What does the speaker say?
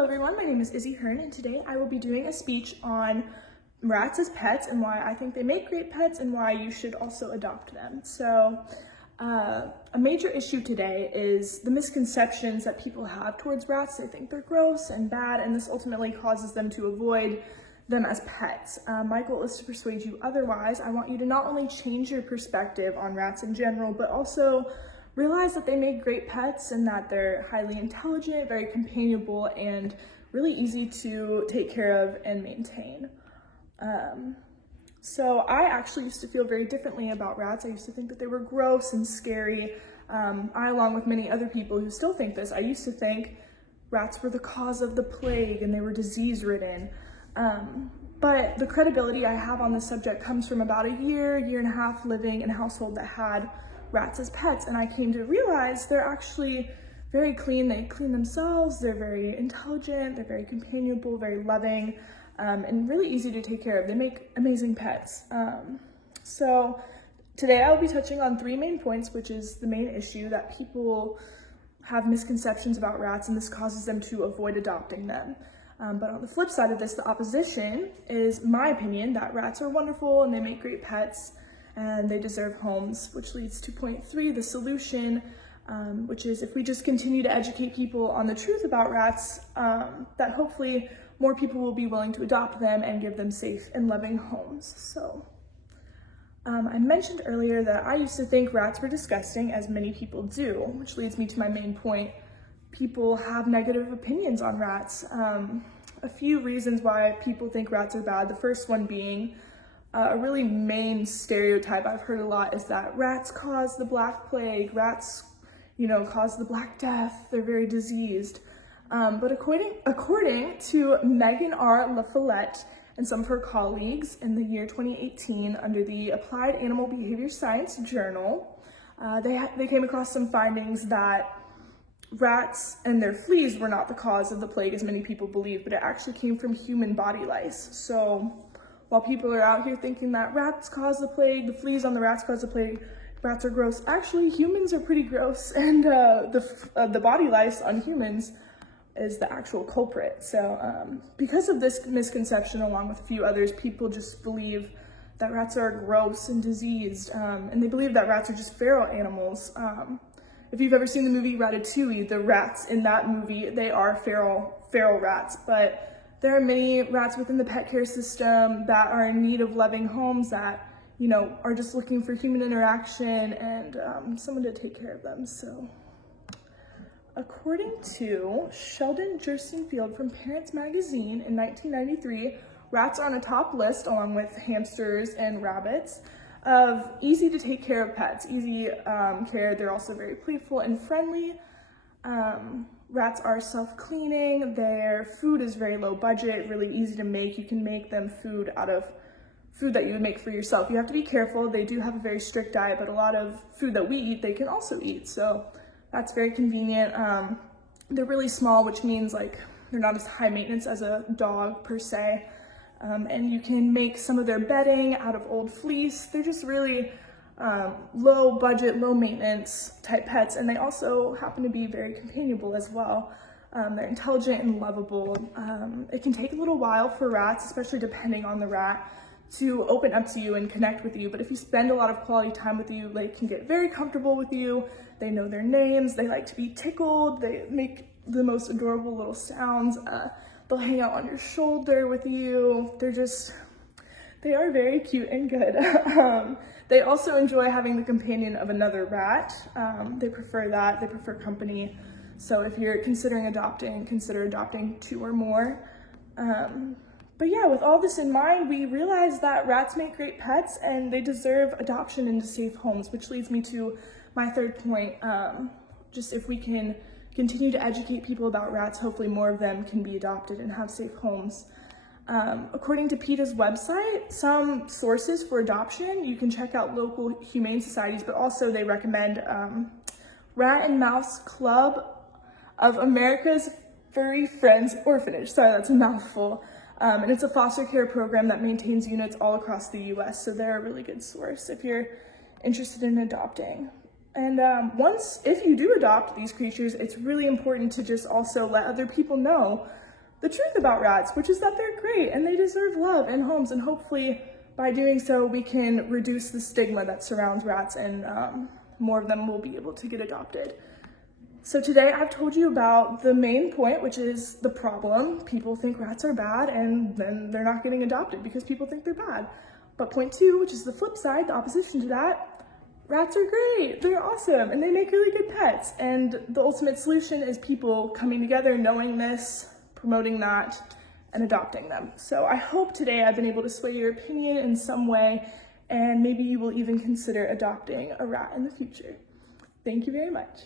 Hello everyone, my name is Izzy Hearn, and today I will be doing a speech on rats as pets and why I think they make great pets and why you should also adopt them. So a major issue today is the misconceptions that people have towards rats. They think they're gross and bad, and this ultimately causes them to avoid them as pets. My goal is to persuade you otherwise. I want you to not only change your perspective on rats in general, but also realize that they make great pets and that they're highly intelligent, very companionable, and really easy to take care of and maintain. So I actually used to feel very differently about rats. I used to think that they were gross and scary. I, along with many other people who still think this, I used to think rats were the cause of the plague and they were disease-ridden. But the credibility I have on this subject comes from about a year and a half living in a household that had rats as pets, and I came to realize they're actually very clean. They clean themselves, they're very intelligent, they're very companionable, very loving, and really easy to take care of. They make amazing pets. So today I will be touching on three main points, which is the main issue that people have misconceptions about rats, and this causes them to avoid adopting them. But on the flip side of this, the opposition is my opinion that rats are wonderful and they make great pets and they deserve homes, which leads to point three, the solution, which is if we just continue to educate people on the truth about rats, that hopefully more people will be willing to adopt them and give them safe and loving homes. So I mentioned earlier that I used to think rats were disgusting, as many people do, which leads me to my main point. People have negative opinions on rats. A few reasons why people think rats are bad. The first one being a really main stereotype I've heard a lot is that rats cause the Black Plague, rats, cause the Black Death, they're very diseased. But according to Megan R. LaFollette and some of her colleagues in the year 2018 under the Applied Animal Behavior Science Journal, they came across some findings that rats and their fleas were not the cause of the plague as many people believe, but it actually came from human body lice. So while people are out here thinking that rats cause the plague, the fleas on the rats cause the plague, rats are gross, actually humans are pretty gross, and the body lice on humans is the actual culprit. So because of this misconception, along with a few others, people just believe that rats are gross and diseased, and they believe that rats are just feral animals. If you've ever seen the movie Ratatouille, the rats in that movie, they are feral rats, but there are many rats within the pet care system that are in need of loving homes that, are just looking for human interaction and someone to take care of them. So according to Sheldon Jersenfield from Parents Magazine in 1993, rats are on a top list, along with hamsters and rabbits, of easy to take care of pets. Easy care, they're also very playful and friendly. Rats are self-cleaning, their food is very low budget, really easy to make. You can make them food out of food that you would make for yourself. You have to be careful. They do have a very strict diet, but a lot of food that we eat, they can also eat. So that's very convenient. They're really small, which means they're not as high maintenance as a dog per se. And you can make some of their bedding out of old fleece. They're just really low budget, low maintenance type pets, and they also happen to be very companionable as well. They're intelligent and lovable. It can take a little while for rats, especially depending on the rat, to open up to you and connect with you, but if you spend a lot of quality time with you, they can get very comfortable with you. They know their names, they like to be tickled, they make the most adorable little sounds. They'll hang out on your shoulder with you. They are very cute and good. They also enjoy having the companion of another rat. They prefer that, they prefer company. So if you're considering adopting, consider adopting 2 or more. But yeah, with all this in mind, we realize that rats make great pets and they deserve adoption into safe homes, which leads me to my third point. Just if we can continue to educate people about rats, hopefully more of them can be adopted and have safe homes. According to PETA's website, some sources for adoption, you can check out local humane societies, but also they recommend Rat and Mouse Club of America's Furry Friends Orphanage. Sorry, that's a mouthful. And it's a foster care program that maintains units all across the US, so they're a really good source if you're interested in adopting. And if you do adopt these creatures, it's really important to just also let other people know the truth about rats, which is that they're great and they deserve love and homes, and hopefully by doing so we can reduce the stigma that surrounds rats, and more of them will be able to get adopted. So today I've told you about the main point, which is the problem. People think rats are bad, and then they're not getting adopted because people think they're bad. But point two, which is the flip side, the opposition to that, rats are great, they're awesome, and they make really good pets. And the ultimate solution is people coming together, knowing this, promoting that, and adopting them. So I hope today I've been able to sway your opinion in some way, and maybe you will even consider adopting a rat in the future. Thank you very much.